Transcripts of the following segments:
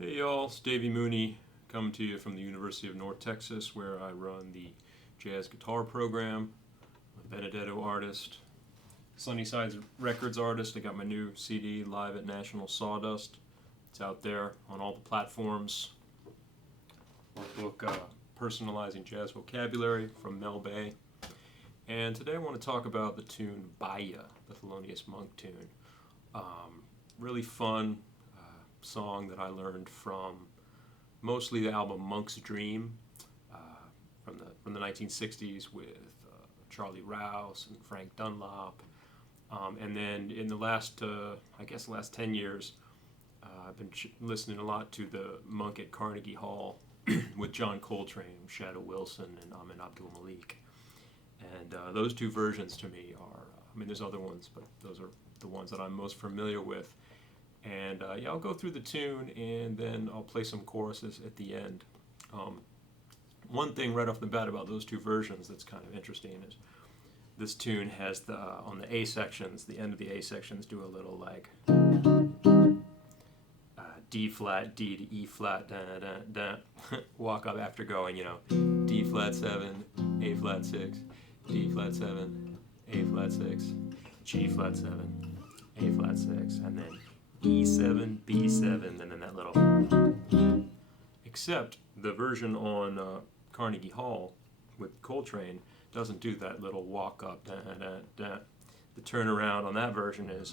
Hey y'all, it's Davy Mooney coming to you from the University of North Texas, where I run the jazz guitar program. I'm a Benedetto artist, Sunnyside Records artist. I got my new CD live at National Sawdust. It's out there on all the platforms. My book, Personalizing Jazz Vocabulary from Mel Bay. And today I want to talk about the tune Baya, the Thelonious Monk tune. Really fun song that I learned from mostly the album Monk's Dream from the 1960s with Charlie Rouse and Frank Dunlop, and then in the last 10 years I've been listening a lot to the Monk at Carnegie Hall with John Coltrane, Shadow Wilson, and Amin Abdul Malik, and those two versions to me are there's other ones, but those are the ones that I'm most familiar with. And I'll go through the tune and then I'll play some choruses at the end. One thing right off the bat about those two versions that's kind of interesting is this tune has on the A sections, the end of the A sections do a little like D flat, D to E flat, da da da, walk up after going, D flat 7, A flat 6, D flat 7, A flat 6, G flat 7, A flat 6, and then E7, B7, and then that little. Except the version on Carnegie Hall with Coltrane doesn't do that little walk up. Da, da, da. The turnaround on that version is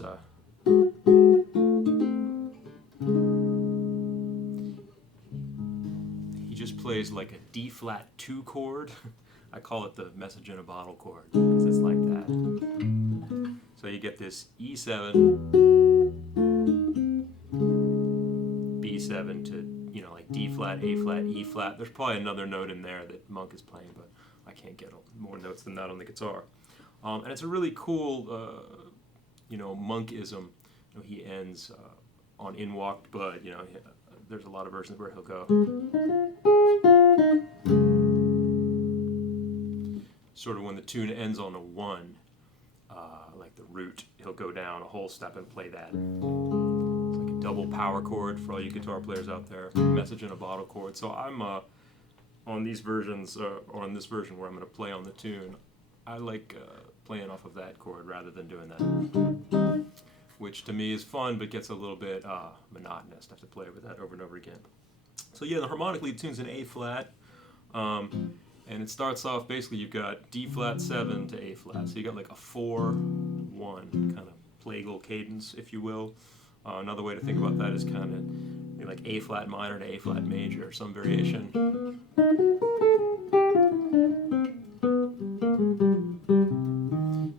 he just plays like a D flat 2 chord. I call it the message in a bottle chord because it's like that. So you get this E7, B7 to, like D flat, A flat, E flat. There's probably another note in there that Monk is playing, but I can't get more notes than that on the guitar. And it's a really cool, Monkism. He ends on In Walked Bud. There's a lot of versions where he'll go. Sort of when the tune ends on a 1, like the root, he'll go down a whole step and play that. Double power chord for all you guitar players out there, message in a bottle chord. So I'm on these versions, or on this version where I'm going to play on the tune, I like playing off of that chord rather than doing that, which to me is fun but gets a little bit monotonous. I have to play with that over and over again. So the harmonically the tune's in A flat, and it starts off basically you've got D flat 7 to A flat, so you got like a 4-1 kind of plagal cadence, if you will. Another way to think about that is kind of like A flat minor to A flat major, some variation.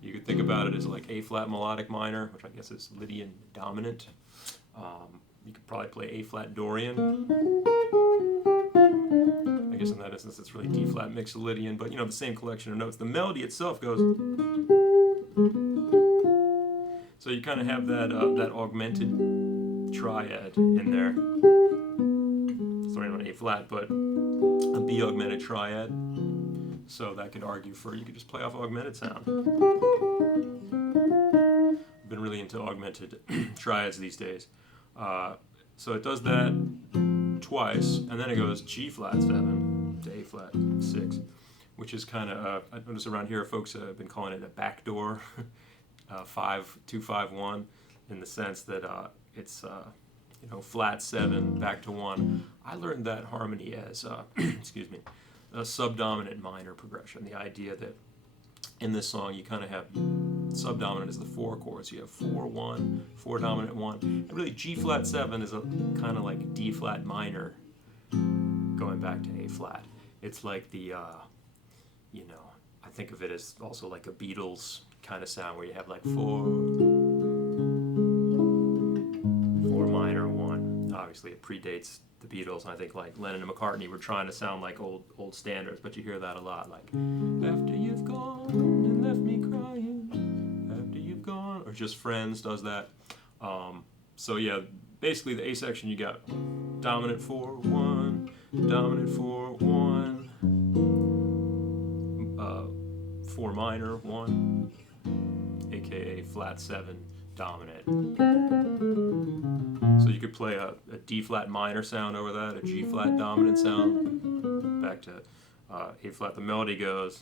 You could think about it as like A flat melodic minor, which I guess is Lydian dominant. You could probably play A flat Dorian. I guess in that instance it's really D flat mixed Lydian, but the same collection of notes. The melody itself goes. So you kind of have that augmented triad in there. Starting on A flat, but a B augmented triad. So that could argue you could just play off augmented sound. I've been really into augmented triads these days. So it does that twice, and then it goes G flat 7 to A flat 6, which is kind of, I notice around here folks have been calling it a backdoor. 5-2-5-1, in the sense that it's flat 7 back to 1. I learned that harmony as excuse me, a subdominant minor progression. The idea that in this song you kind of have subdominant as the 4 chords. You have 4-1, 4 dominant 1, and really G flat 7 is a kind of like D flat minor going back to A flat. It's like the I think of it as also like a Beatles kind of sound where you have like 4 minor 1. Obviously it predates the Beatles, and I think like Lennon and McCartney were trying to sound like old standards, but you hear that a lot, like after you've gone and left me crying, after you've gone, or just Friends does that. Basically the A section you got dominant 4-1, dominant 4-1, 4 minor 1, aka flat 7 dominant. So you could play a D flat minor sound over that, a G flat dominant sound, back to A flat. The melody goes.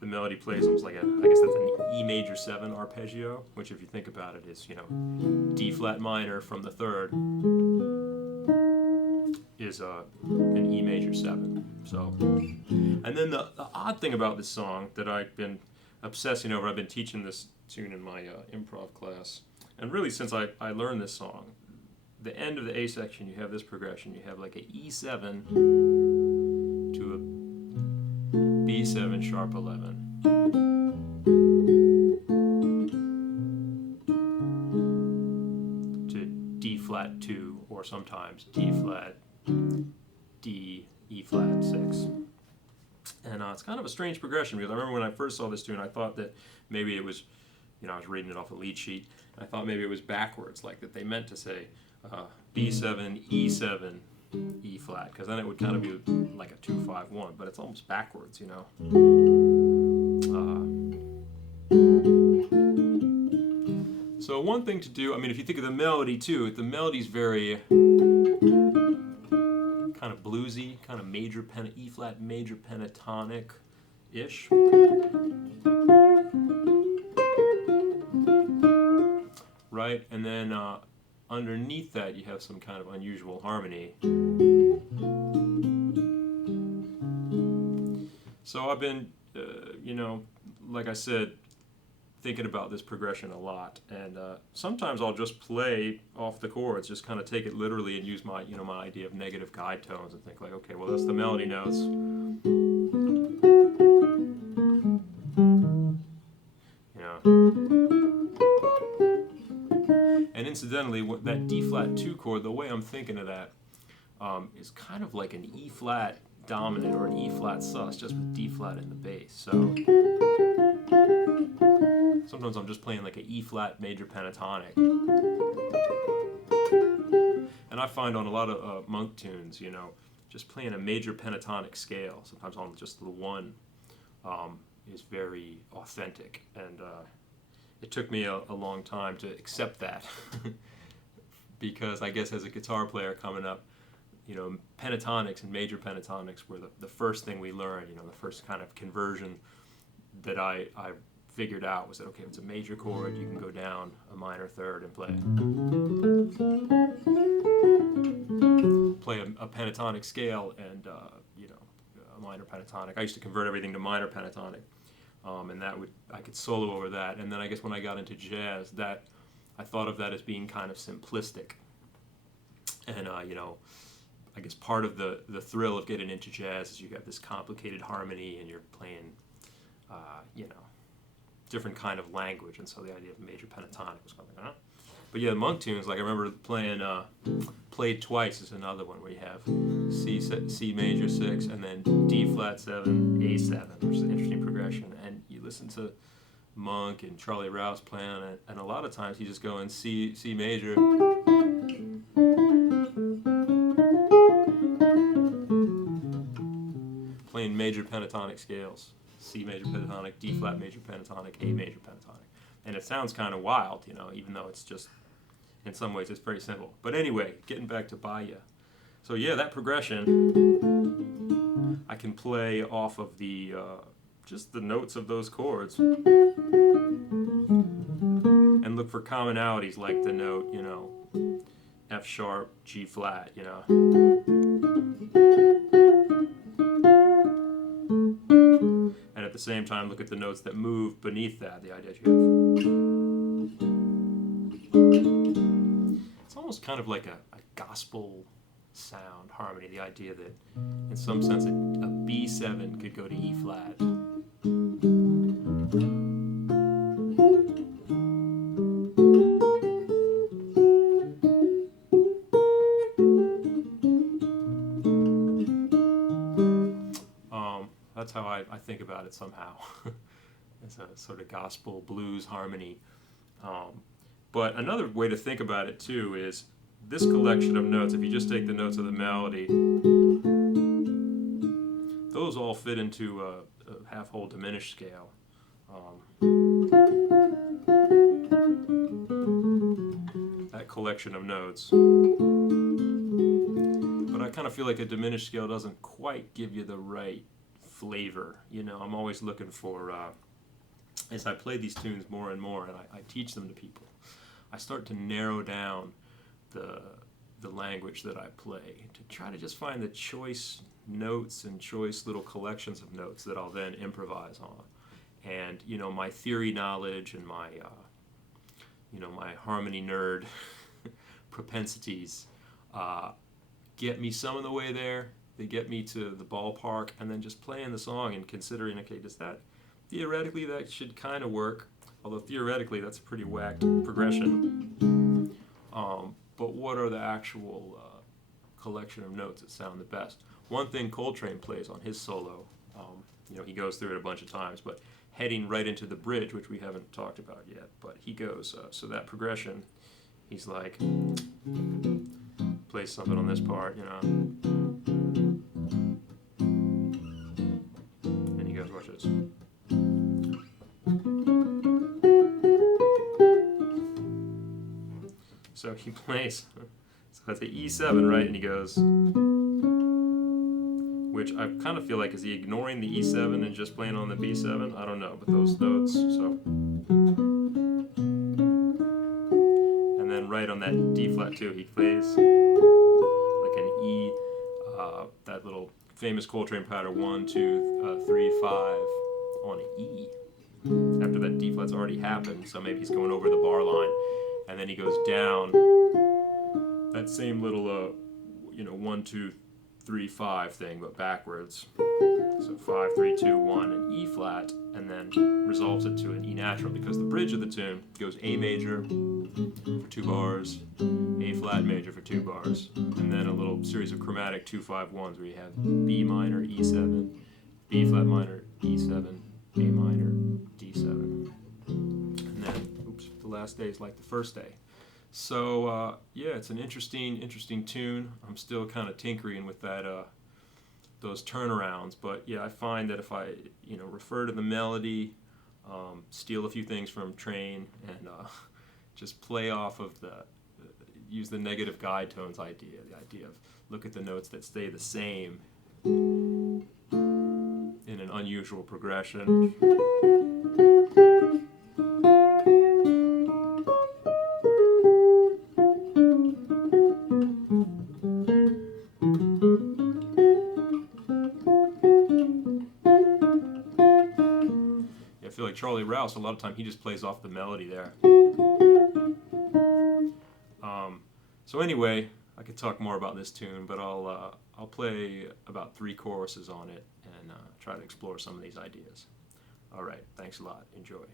The melody plays almost like I guess that's an E major 7 arpeggio, which if you think about it is, D flat minor from the third is an E major 7. So, and then the odd thing about this song that I've been obsessing over, I've been teaching this tune in my improv class, and really since I learned this song, the end of the A section, you have this progression. You have like a E7 to a B7 sharp 11. To D flat 2, or sometimes D flat, D, E flat 6. And it's kind of a strange progression, because I remember when I first saw this tune, I thought that maybe it was, I was reading it off a lead sheet, I thought maybe it was backwards, like that they meant to say B7, E7, E flat, because then it would kind of be like a 2-5-1, but it's almost backwards, So one thing to do, if you think of the melody too, the melody's very kind of bluesy, kind of major E flat major pentatonic-ish. Right, and then underneath that you have some kind of unusual harmony. So I've been, like I said, thinking about this progression a lot, and sometimes I'll just play off the chords, just kind of take it literally and use my, my idea of negative guide tones and think like, okay, well that's the melody notes. And incidentally, that D flat 2 chord, the way I'm thinking of that is kind of like an E flat dominant or an E flat sus, just with D flat in the bass. So sometimes I'm just playing like an E flat major pentatonic. And I find on a lot of Monk tunes, just playing a major pentatonic scale, sometimes on just the one, is very authentic. And it took me a long time to accept that because I guess as a guitar player coming up, pentatonics and major pentatonics were the first thing we learned, the first kind of conversion that I figured out was that, okay, if it's a major chord, you can go down a minor third and play a pentatonic scale and, a minor pentatonic. I used to convert everything to minor pentatonic. And I could solo over that. And then I guess when I got into jazz, I thought of that as being kind of simplistic. And, I guess part of the thrill of getting into jazz is you have this complicated harmony and you're playing, different kind of language. And so the idea of major pentatonic was kind of like, But yeah, the Monk tunes, like I remember playing Played Twice is another one where you have C major 6 and then D flat 7, A7, which is an interesting progression. And you listen to Monk and Charlie Rouse playing it, and a lot of times he just go in C major, playing major pentatonic scales. C major pentatonic, D flat major pentatonic, A major pentatonic. And it sounds kind of wild, even though it's just, in some ways, it's very simple. But anyway, getting back to Bahia. So yeah, that progression, I can play off of the, just the notes of those chords. And look for commonalities like the note, F sharp, G flat, And at the same time, look at the notes that move beneath that, the idea you have. It's almost kind of like a gospel sound harmony, the idea that in some sense a B7 could go to E flat. That's how I think about it somehow. It's a sort of gospel blues harmony. But another way to think about it too is this collection of notes, if you just take the notes of the melody, those all fit into a half-whole diminished scale. that collection of notes. But I kind of feel like a diminished scale doesn't quite give you the right flavor. You know, I'm always looking for, as I play these tunes more and more, and I teach them to people, I start to narrow down the language that I play to try to just find the choice notes and choice little collections of notes that I'll then improvise on. And, you know, my theory knowledge and my, my harmony nerd propensities get me some of the way there. They get me to the ballpark, and then just playing the song and considering, okay, does that, theoretically, that should kind of work, although theoretically that's a pretty whacked progression. But what are the actual collection of notes that sound the best? One thing Coltrane plays on his solo, he goes through it a bunch of times, but heading right into the bridge, which we haven't talked about yet, but he goes, so that progression, he's like, plays something on this part, and he goes, watch this. So he plays, so that's the E7, right? And he goes, which I kind of feel like, is he ignoring the E7 and just playing on the B7? I don't know, but those notes, so. And then right on that D flat too, he plays like an E, that little famous Coltrane pattern, 1, 2, 3, 5 on an E. After that D flat's already happened, so maybe he's going over the bar line. And then he goes down that same little, 1, 2, 3, 5 thing, but backwards. So 5, 3, 2, 1, and E flat, and then resolves it to an E natural, because the bridge of the tune goes A major for 2 bars, A flat major for 2 bars, and then a little series of chromatic 2, 5, 1s where you have B minor, E7, B flat minor, E7, A minor, D7. And then, the last day is like the first day. So it's an interesting tune. I'm still kind of tinkering with that, those turnarounds. But yeah, I find that if I refer to the melody, steal a few things from Trane, and just play off of use the negative guide tones idea, the idea of look at the notes that stay the same in an unusual progression. Charlie Rouse, a lot of time he just plays off the melody there. So anyway, I could talk more about this tune, but I'll play about 3 choruses on it and try to explore some of these ideas. All right, thanks a lot. Enjoy.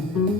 Thank